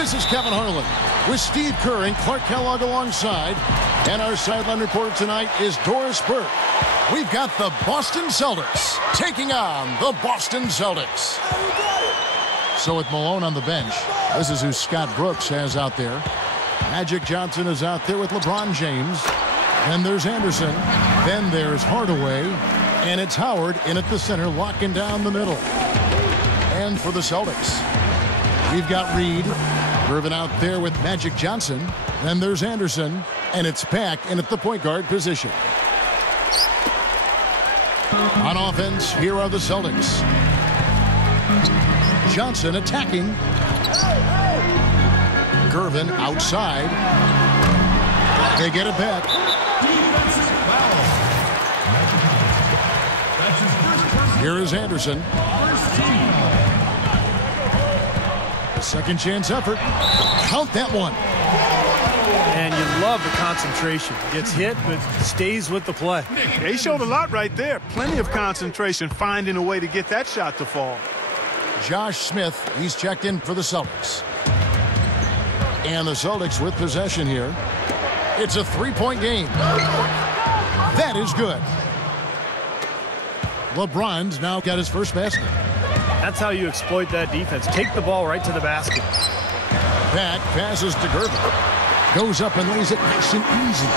This is Kevin Harlan with Steve Kerr and Clark Kellogg alongside. And our sideline reporter tonight is Doris Burke. We've got the Boston Celtics taking on the Boston Celtics. So with Malone on the bench, this is who Scott Brooks has out there. Magic Johnson is out there with LeBron James. Then there's Anderson. Then there's Hardaway. And it's Howard in at the center, locking down the middle. And for the Celtics, we've got Reed. Irvin out there with Magic Johnson. Then there's Anderson. And it's Pack in at the point guard position. On offense, here are the Celtics. Johnson attacking. Gervin outside. They get it back. Here is Anderson. A second chance effort. Count that one. And you love the concentration. Gets hit, but stays with the play. They showed a lot right there. Plenty of concentration, finding a way to get that shot to fall. Josh Smith, he's checked in for the Celtics. And the Celtics with possession here. It's a three-point game. That is good. LeBron's now got his first basket. That's how you exploit that defense. Take the ball right to the basket. Back passes to Gervin. Goes up and lays it nice and easy.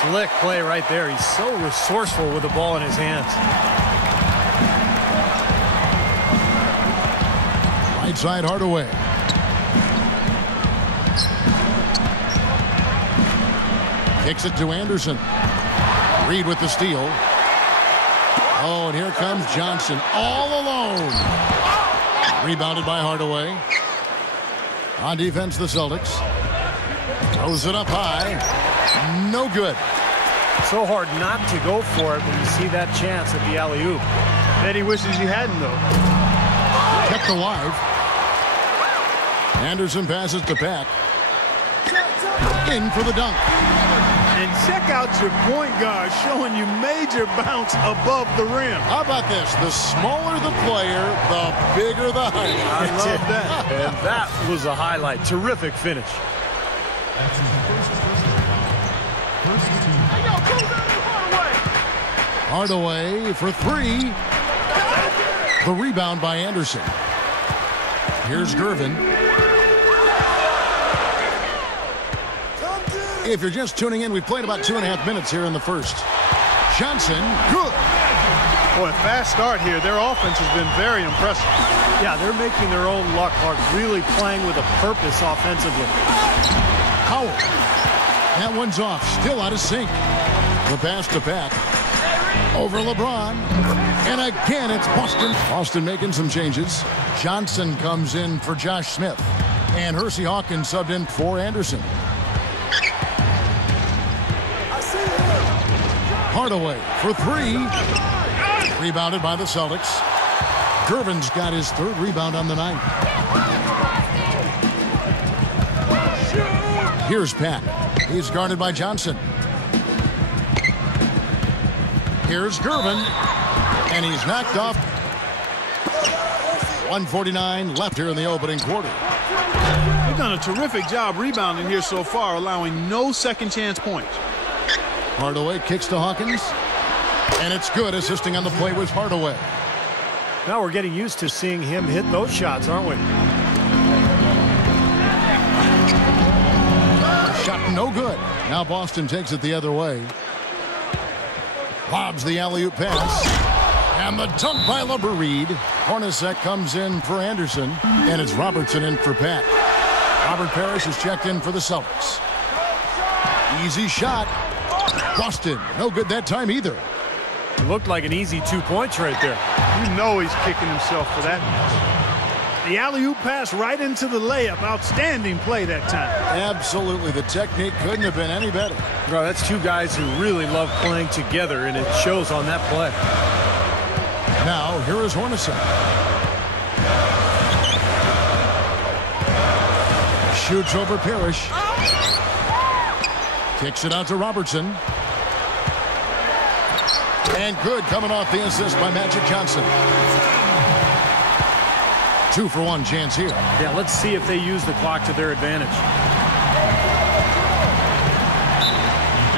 Slick play right there. He's so resourceful with the ball in his hands. Right side Hardaway. Kicks it to Anderson. Reed with the steal. Oh, and here comes Johnson all alone. Rebounded by Hardaway. On defense, the Celtics. Throws it up high. No good. So hard not to go for it when you see that chance at the alley-oop. Bet he wishes he hadn't, though. Kept alive. Anderson passes to Pack. In for the dunk. And check out your point guard showing you major bounce above the rim. How about this? The smaller the player, the bigger the height. I love that. And that was a highlight. Terrific finish. Hardaway for three. The rebound by Anderson. Here's Gervin. If you're just tuning in, we've played about 2.5 minutes here in the first. Johnson, good. Boy, fast start here. Their offense has been very impressive. Yeah, they're making their own luck, Clark, really playing with a purpose offensively. Howard. That one's off. Still out of sync. The pass to Pack. Over LeBron. And again, it's Boston. Boston making some changes. Johnson comes in for Josh Smith. And Hersey Hawkins subbed in for Anderson. Hardaway for three. Rebounded by the Celtics. Gervin's got his third rebound on the night. Here's Pat. He's guarded by Johnson. Here's Gervin. And he's knocked off. 1:49 left here in the opening quarter. They've done a terrific job rebounding here so far, allowing no second chance points. Hardaway kicks to Hawkins. And it's good. Assisting on the play was Hardaway. Now we're getting used to seeing him hit those shots, aren't we? Shot no good. Now Boston takes it the other way. Lobs the alley-oop pass. And the dunk by Reed. Hornacek comes in for Anderson. And it's Robertson in for Pat. Robert Parrish is checked in for the Celtics. Easy shot. Boston, no good that time either. It looked like an easy 2 points right there. You know he's kicking himself for that. The alley-oop pass right into the layup. Outstanding play that time. Absolutely. The technique couldn't have been any better. Bro, that's two guys who really love playing together, and it shows on that play. Now, here is Hornacek. Shoots over Parrish. Kicks it out to Robertson. And good coming off the assist by Magic Johnson. 2-for-1 chance here. Yeah, let's see if they use the clock to their advantage.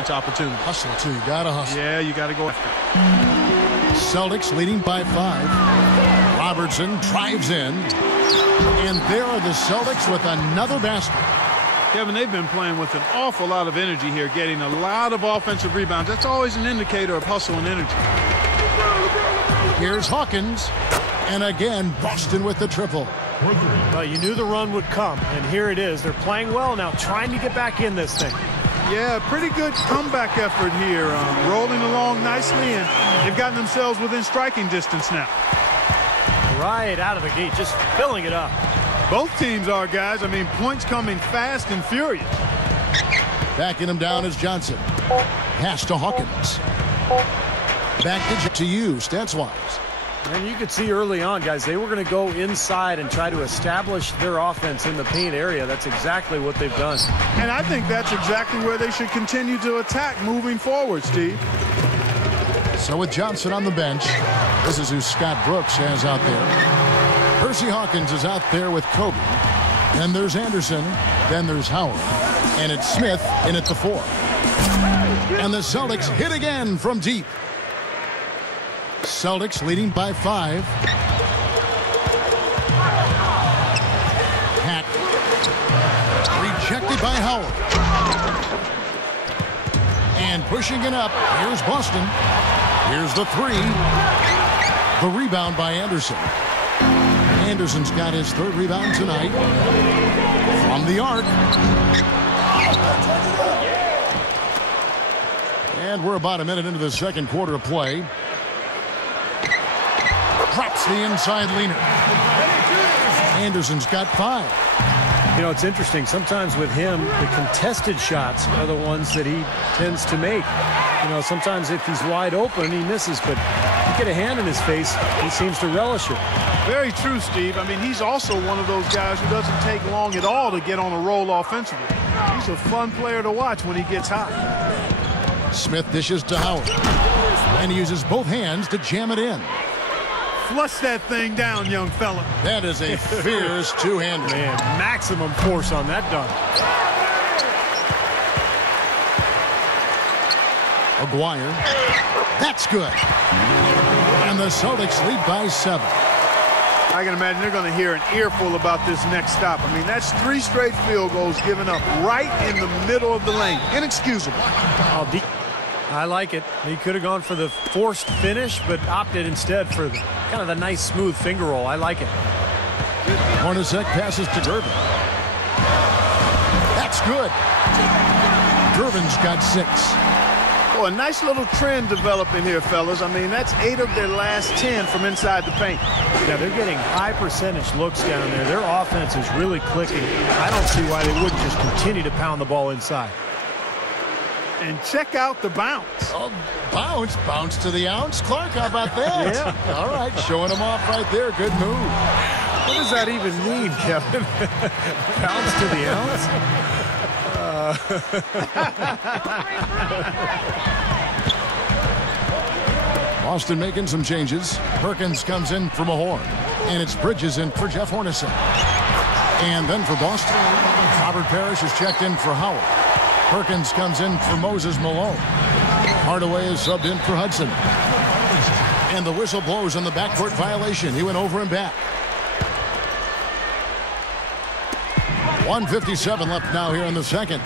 It's opportunity. Hustle, too. You got to hustle. Yeah, you got to go after it. Celtics leading by 5. Robertson drives in. And there are the Celtics with another basket. Kevin, they've been playing with an awful lot of energy here, getting a lot of offensive rebounds. That's always an indicator of hustle and energy. Here's Hawkins. And again, Boston with the triple. Well, you knew the run would come, and here it is. They're playing well now, trying to get back in this thing. Yeah, pretty good comeback effort here. Rolling along nicely, and they've gotten themselves within striking distance now. Right out of the gate, just filling it up. Both teams are, guys. I mean, points coming fast and furious. Backing him down is Johnson. Pass to Hawkins. Back to you, stats-wise. And you could see early on, guys, they were going to go inside and try to establish their offense in the paint area. That's exactly what they've done. And I think that's exactly where they should continue to attack moving forward, Steve. So with Johnson on the bench, this is who Scott Brooks has out there. Percy Hawkins is out there with Kobe. Then there's Anderson. Then there's Howard. And it's Smith in at the 4. And the Celtics hit again from deep. Celtics leading by 5. Hack. Rejected by Howard. And pushing it up. Here's Boston. Here's the 3. The rebound by Anderson. Anderson's got his 3rd rebound tonight. From the arc. And we're about a minute into the second quarter of play. Drops the inside leaner. Anderson's got 5. You know, it's interesting. Sometimes with him, the contested shots are the ones that he tends to make. You know, sometimes if he's wide open, he misses. But you get a hand in his face, he seems to relish it. Very true, Steve. I mean, he's also one of those guys who doesn't take long at all to get on a roll offensively. He's a fun player to watch when he gets hot. Smith dishes to Howard. And he uses both hands to jam it in. Flush that thing down, young fella. That is a fierce two-hander. Man, maximum force on that dunk. Aguirre. That's good. And the Celtics lead by 7. I can imagine they're going to hear an earful about this next stop. I mean, that's 3 straight field goals given up right in the middle of the lane. Inexcusable. I like it. He could have gone for the forced finish, but opted instead for kind of the nice, smooth finger roll. I like it. Hornacek passes to Gervin. That's good. Gervin's got 6. Oh, a nice little trend developing here, fellas. I mean, that's 8 of their last 10 from inside the paint. Yeah, they're getting high percentage looks down there. Their offense is really clicking. I don't see why they wouldn't just continue to pound the ball inside. And check out the bounce. Oh, bounce to the ounce. Clark, how about that? Yeah. All right, showing him off right there. Good move. What does that even mean, Kevin? Bounce to the ounce? Boston making some changes. Perkins comes in for Mahorn. And it's Bridges in for Jeff Hornacek. And then for Boston, Robert Parrish is checked in for Howard. Perkins comes in for Moses Malone. Hardaway is subbed in for Hudson. And the whistle blows on the backcourt violation. He went over and back. 1:57 left now here in the second.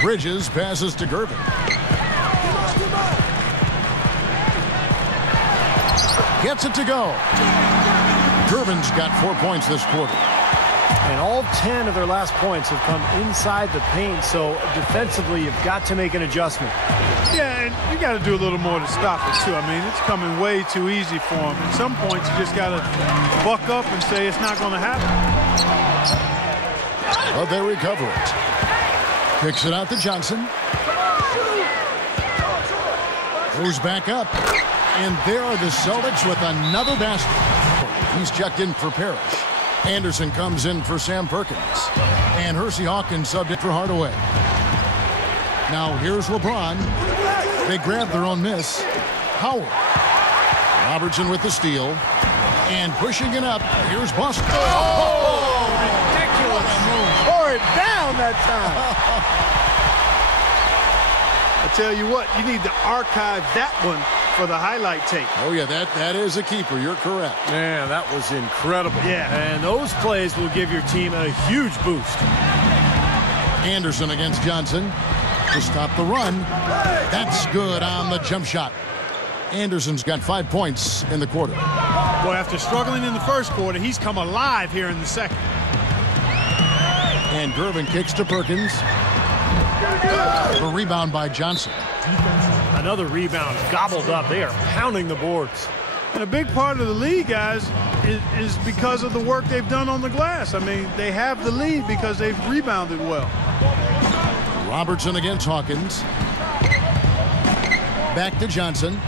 Bridges passes to Gervin. Gets it to go. Gervin's got 4 points this quarter. And all 10 of their last points have come inside the paint, so defensively you've got to make an adjustment. Yeah, and you got to do a little more to stop it, too. I mean, it's coming way too easy for them. At some points, you just got to buck up and say it's not going to happen. But they recover it. Kicks it out to Johnson. Goes back up. And there are the Celtics with another basket. He's checked in for Parrish. Anderson comes in for Sam Perkins. And Hersey Hawkins subbed in for Hardaway. Now here's LeBron. They grab their own miss. Howard. Robertson with the steal. And pushing it up, here's Boston. Oh, ridiculous. Tore it down that time. I tell you what, you need to archive that one for the highlight tape. Oh, yeah, that is a keeper. You're correct. Man, that was incredible. Yeah. And those plays will give your team a huge boost. Anderson against Johnson to stop the run. That's good on the jump shot. Anderson's got 5 points in the quarter. Boy, after struggling in the first quarter, he's come alive here in the second. And Gervin kicks to Perkins. The rebound by Johnson. Another rebound gobbled up. They are pounding the boards. And a big part of the lead, guys, is because of the work they've done on the glass. I mean, they have the lead because they've rebounded well. Robertson against Hawkins. Back to Johnson.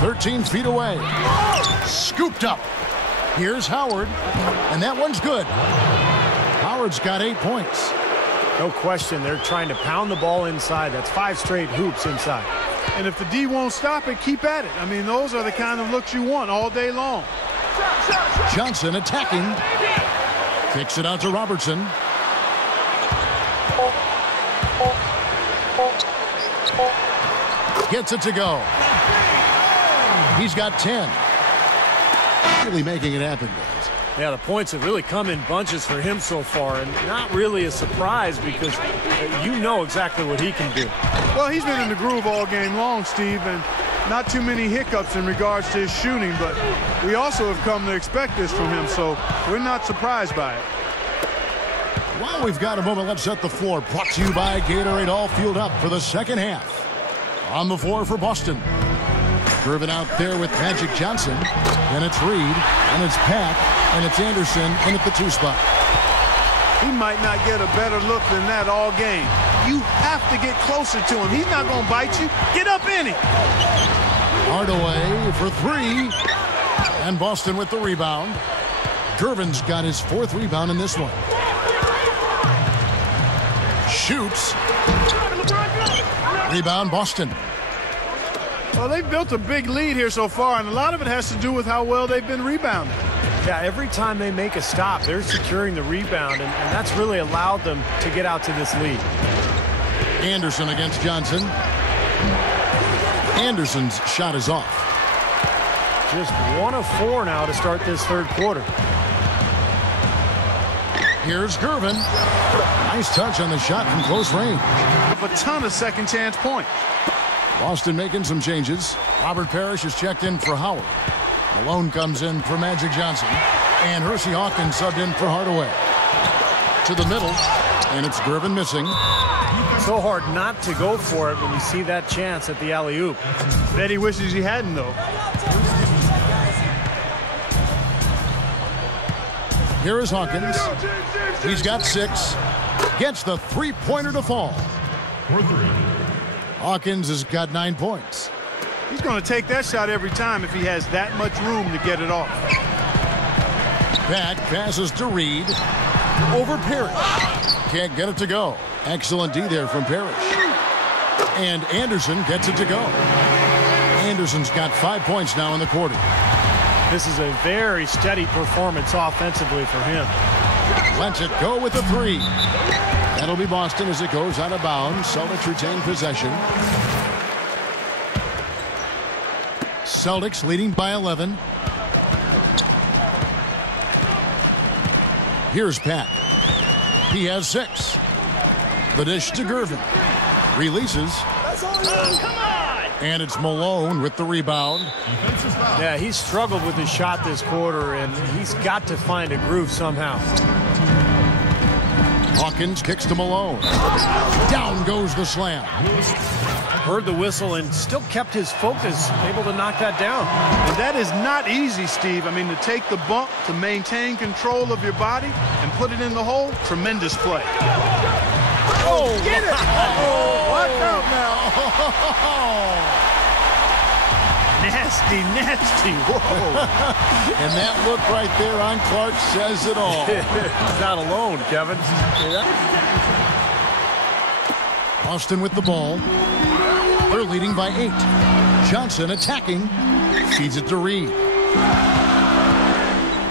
13 feet away. Scooped up. Here's Howard. And that one's good. Howard's got 8 points. No question, they're trying to pound the ball inside. That's 5 straight hoops inside. And if the D won't stop it, keep at it. I mean, those are the kind of looks you want all day long. Johnson attacking. Kicks it out to Robertson. Gets it to go. He's got 10. Really making it happen, guys. Yeah, the points have really come in bunches for him so far, and not really a surprise because you know exactly what he can do. Well, he's been in the groove all game long, Steve, and not too many hiccups in regards to his shooting, but we also have come to expect this from him, so we're not surprised by it. While we've got a moment, let's set the floor. Brought to you by Gatorade, all fueled up for the second half. On the floor for Boston. Gervin out there with Magic Johnson. And it's Reed. And it's Pack. And it's Anderson in at the 2 spot. He might not get a better look than that all game. You have to get closer to him. He's not going to bite you. Get up in it. Hardaway for 3. And Boston with the rebound. Gervin's got his 4th rebound in this one. Shoots. Rebound, Boston. Well, they've built a big lead here so far, and a lot of it has to do with how well they've been rebounding. Yeah, every time they make a stop, they're securing the rebound, and that's really allowed them to get out to this lead. Anderson against Johnson. Anderson's shot is off. Just 1 of 4 now to start this third quarter. Here's Gervin. Nice touch on the shot from close range. A ton of second chance points. Boston making some changes. Robert Parrish is checked in for Howard. Malone comes in for Magic Johnson. And Hersey Hawkins subbed in for Hardaway. To the middle. And it's Gervin missing. So hard not to go for it when you see that chance at the alley-oop. Bet he wishes he hadn't, though. Here is Hawkins. He's got 6. Gets the 3-pointer to fall. Hawkins has got 9 points. He's going to take that shot every time if he has that much room to get it off. Back passes to Reed. Over Parrish. Can't get it to go. Excellent D there from Parrish. And Anderson gets it to go. Anderson's got 5 points now in the quarter. This is a very steady performance offensively for him. Lets it go with the 3. That'll be Boston as it goes out of bounds. Celtics retain possession. Celtics leading by 11. Here's Pat. He has 6. The dish to Gervin. Releases. And it's Malone with the rebound. Yeah, he's struggled with his shot this quarter, and he's got to find a groove somehow. Hawkins kicks to Malone. Down goes the slam. Heard the whistle and still kept his focus, able to knock that down. And that is not easy, Steve. I mean, to take the bump, to maintain control of your body, and put it in the hole, tremendous play. Oh, get it! Oh, watch out now. Nasty, nasty. Whoa. And that look right there on Clark says it all. He's not alone, Kevin. Boston with the ball. They're leading by 8. Johnson attacking. Feeds it to Reed.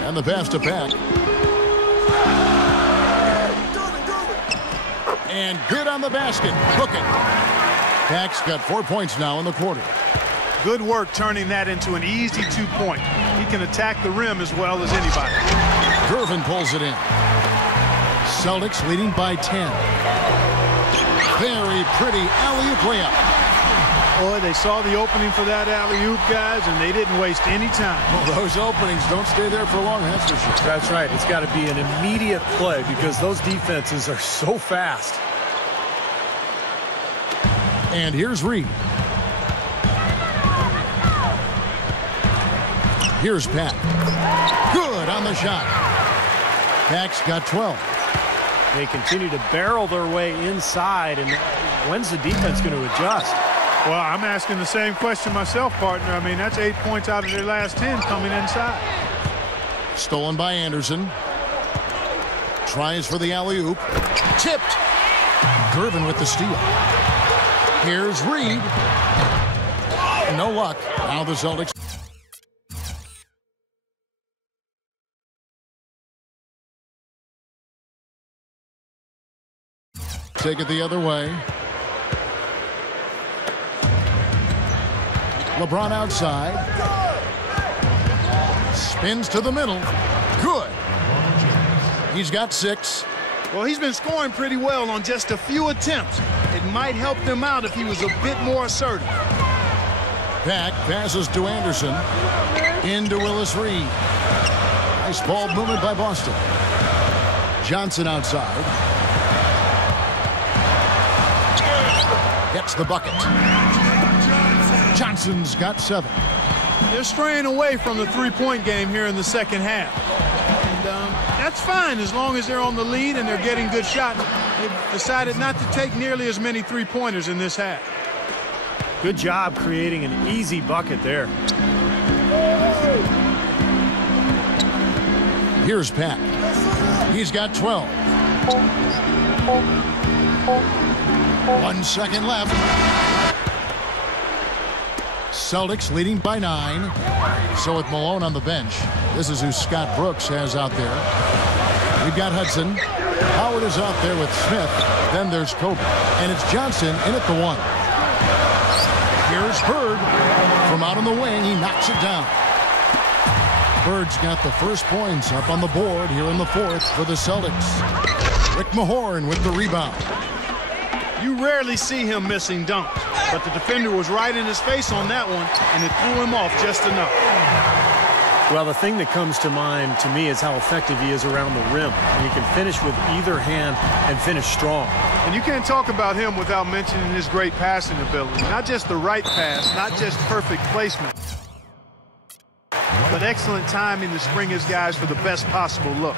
And the pass to Pack. And good on the basket. Hook it. Pack's got 4 points now in the quarter. Good work turning that into an easy 2-point. He can attack the rim as well as anybody. Gervin pulls it in. Celtics leading by 10. Very pretty alley-oop layup. Boy, they saw the opening for that alley-oop, guys, and they didn't waste any time. Well, those openings don't stay there for long, that's for sure. That's right. It's got to be an immediate play because those defenses are so fast. And here's Reed. Here's Pat. Good on the shot. Pack's got 12. They continue to barrel their way inside, and when's the defense going to adjust? Well, I'm asking the same question myself, partner. I mean, that's 8 points out of their last 10 coming inside. Stolen by Anderson. Tries for the alley-oop. Tipped. Gervin with the steal. Here's Reed. No luck. Now the Celtics. Take it the other way. LeBron outside. Spins to the middle. Good. He's got 6. Well, he's been scoring pretty well on just a few attempts. It might help them out if he was a bit more assertive. Pack passes to Anderson. Into Willis Reed. Nice ball movement by Boston. Johnson outside. Gets the bucket. Johnson's got 7. They're straying away from the three-point game here in the second half. And that's fine as long as they're on the lead and they're getting good shots. They've decided not to take nearly as many three-pointers in this half. Good job creating an easy bucket there. Here's Pat. He's got 12. 1 second left. Celtics leading by 9. So with Malone on the bench, this is who Scott Brooks has out there. We've got Hudson. Howard is out there with Smith. Then there's Kobe. And it's Johnson in at the 1. Here's Bird. From out on the wing, he knocks it down. Bird's got the first points up on the board here in the 4th for the Celtics. Rick Mahorn with the rebound. You rarely see him missing dunks, but the defender was right in his face on that one, and it threw him off just enough. Well, the thing that comes to mind to me is how effective he is around the rim. He can finish with either hand and finish strong. And you can't talk about him without mentioning his great passing ability. Not just the right pass, not just perfect placement, but excellent timing to spring his guys for the best possible look.